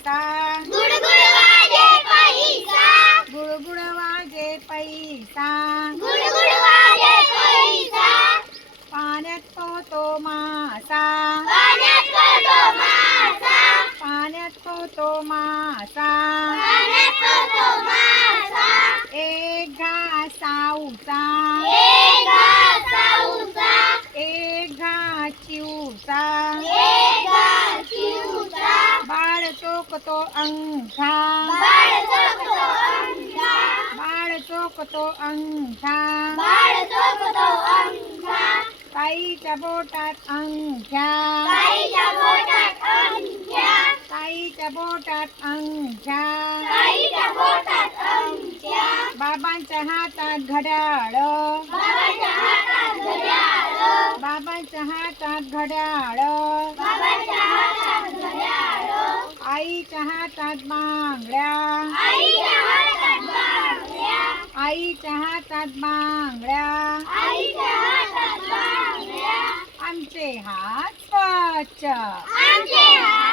पैसा गुडगुड वाजे पैसा गुळगुळ वाजे पैसा गुडगुड वाजे पैसा पाण्यात पोहतो मासा पाण्यात पडतो मासा पाण्यात पोहतो मासा पाण्यात पडतो मासा एक घास साऊचा एक घास साऊचा एक घास चिवचा एक घास चिवचा बाळ चोकतो अंगठा बाळ चोखतो अंगठा बाळ चोकतो अंगठा बाळ चोखतो अंगठा ताईच्या बोटात अंगठ्या ताईच्या बोटात अंगठ्या ताईच्या बोटात अंगठ्या ताईच्या बोटात अंगठ्या बाबांच्या हातात घड्याळ बाबाच्या हातात घड्याळ बाबांच्या हातात घड्याळ बाबाच्या हातात घड्याळ आईच्या हातात बांगड्या आईच्या हातात बांगड्या आईच्या हातात बांगड्या आईच्या हातात बांगड्या आमचे हात स्वच्छ आमचे हात